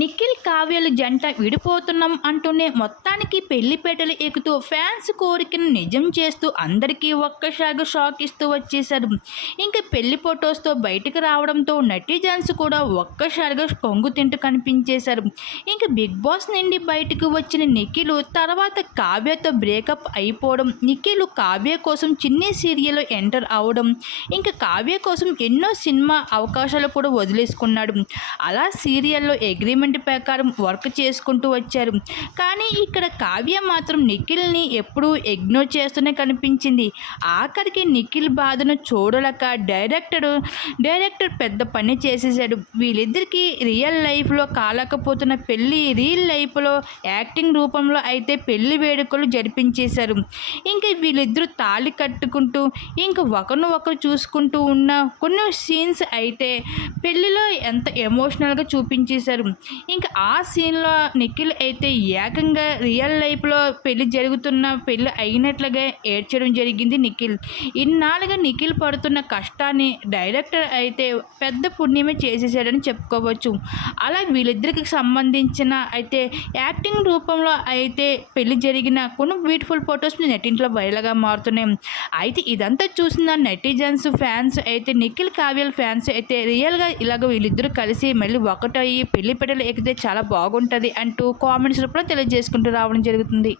నిఖిల్ కావ్యలు జంట విడిపోతున్నాం అంటూనే మొత్తానికి పెళ్ళిపేటలు ఎక్కుతూ ఫ్యాన్స్ కోరికను నిజం చేస్తూ అందరికీ ఒక్కసారిగా షాక్ ఇస్తూ వచ్చేశారు. ఇంకా పెళ్ళి ఫొటోస్తో బయటకు రావడంతో నటీజన్స్ కూడా ఒక్కసారిగా కొంగు తింటూ కనిపించేశారు. ఇంకా బిగ్ బాస్ నుండి బయటకు వచ్చిన నిఖిల్ తర్వాత కావ్యతో బ్రేకప్ అయిపోవడం నిఖిల్ కావ్య కోసం చిన్ని సీరియల్లో ఎంటర్ అవడం ఇంకా కావ్య కోసం ఎన్నో సినిమా అవకాశాలు కూడా వదిలేసుకున్నాడు. అలా సీరియల్లో అగ్రిమెంట్ ప్రకారం వర్క్ చేసుకుంటూ వచ్చారు. కానీ ఇక్కడ కావ్య మాత్రం నిఖిల్ని ఎప్పుడూ ఇగ్నోర్ చేస్తూనే కనిపించింది. ఆఖరికి నిఖిల్ బాధను చూడలేక డైరెక్టర్ డైరెక్టర్ పెద్ద పని చేసేసాడు వీళ్ళిద్దరికీ రియల్ లైఫ్లో కాలేకపోతున్న పెళ్ళి రియల్ లైఫ్లో యాక్టింగ్ రూపంలో అయితే పెళ్ళి వేడుకలు జరిపించేశారు. ఇంకా వీళ్ళిద్దరూ తాళి కట్టుకుంటూ ఇంకా ఒకరిని ఒకరు చూసుకుంటూ ఉన్న కొన్ని సీన్స్ అయితే పెళ్ళిలో ఎంత ఎమోషనల్గా చూపించేశారు. ఇంకా ఆ సీన్లో నిఖిల్ అయితే ఏకంగా రియల్ లైఫ్లో పెళ్ళి జరుగుతున్న పెళ్ళి అయినట్లుగా ఏడ్చడం జరిగింది నిఖిల్. ఇన్నాళ్ళుగా నిఖిల్ పడుతున్న కష్టాన్ని డైరెక్టర్ అయితే పెద్ద పుణ్యమే చేసేసాడని చెప్పుకోవచ్చు. అలా వీళ్ళిద్దరికి సంబంధించిన అయితే యాక్టింగ్ రూపంలో అయితే పెళ్ళి జరిగిన కొన్ని బ్యూటిఫుల్ ఫొటోస్ నెట్టింట్లో వైరల్గా మారుతున్నాయి. అయితే ఇదంతా చూసిన నెటిజన్స్ ఫ్యాన్స్ అయితే నిఖిల్ కావ్యల్ ఫ్యాన్స్ అయితే రియల్గా ఇలాగ వీళ్ళిద్దరూ కలిసి మళ్ళీ ఒకటయ్యి పెళ్ళి పెట్టలు ఎక్కితే చాలా బాగుంటుంది అంటూ కామెంట్స్ రూపంలో తెలియజేసుకుంటూ రావడం జరుగుతుంది.